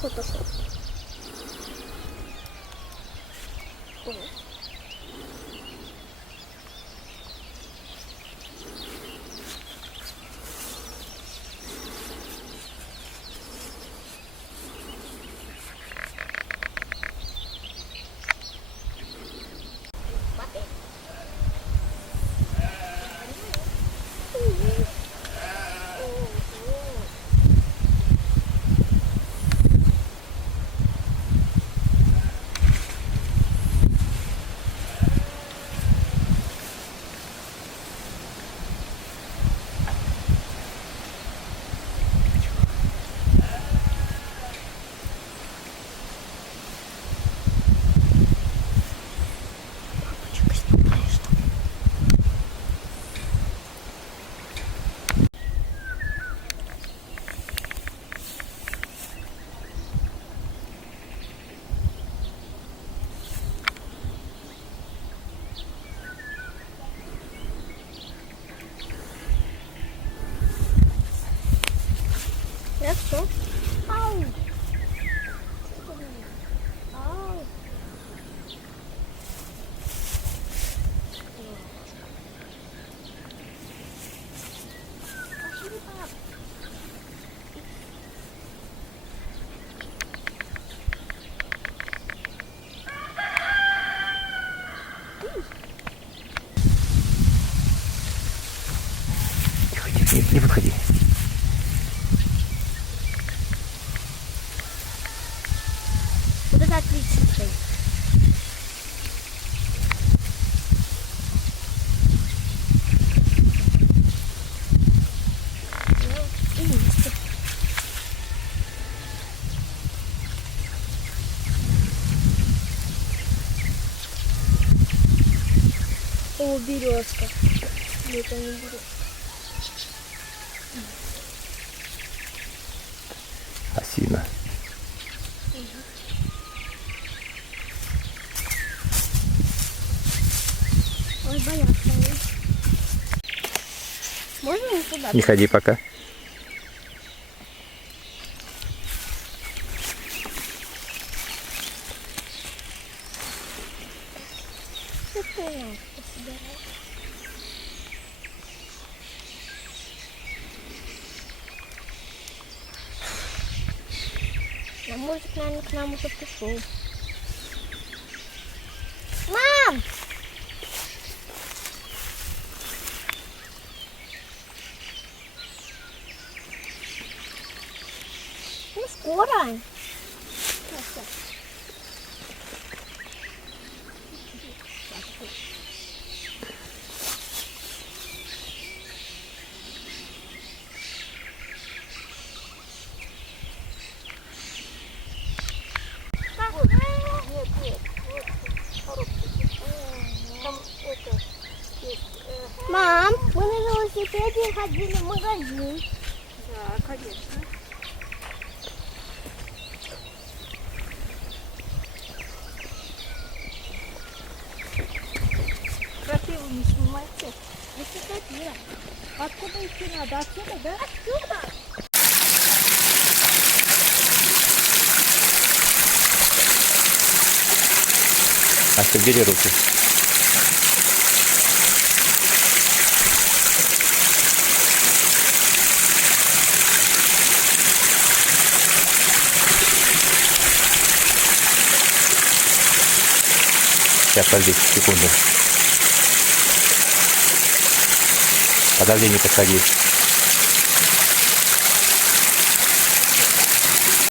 Фотошоп. Я все. Ау. Ау. Пошли, пап. Тихо, не выходи. Вот это отлично. О, березка. Это не березка. Осина. Ой, боятся они. Можно не туда? Не ходи пока. А может, наверное, к нам уже пришел. Мам! Ну, скоро. Мам, мы на велосипеде ходили в магазин. Да, конечно. Крапиву не снимайте. Это крапива. Откуда идти надо? Отсюда, да? Отсюда. Ася, бери руку. Сейчас, подожди, секунду. Подожди, не подходи.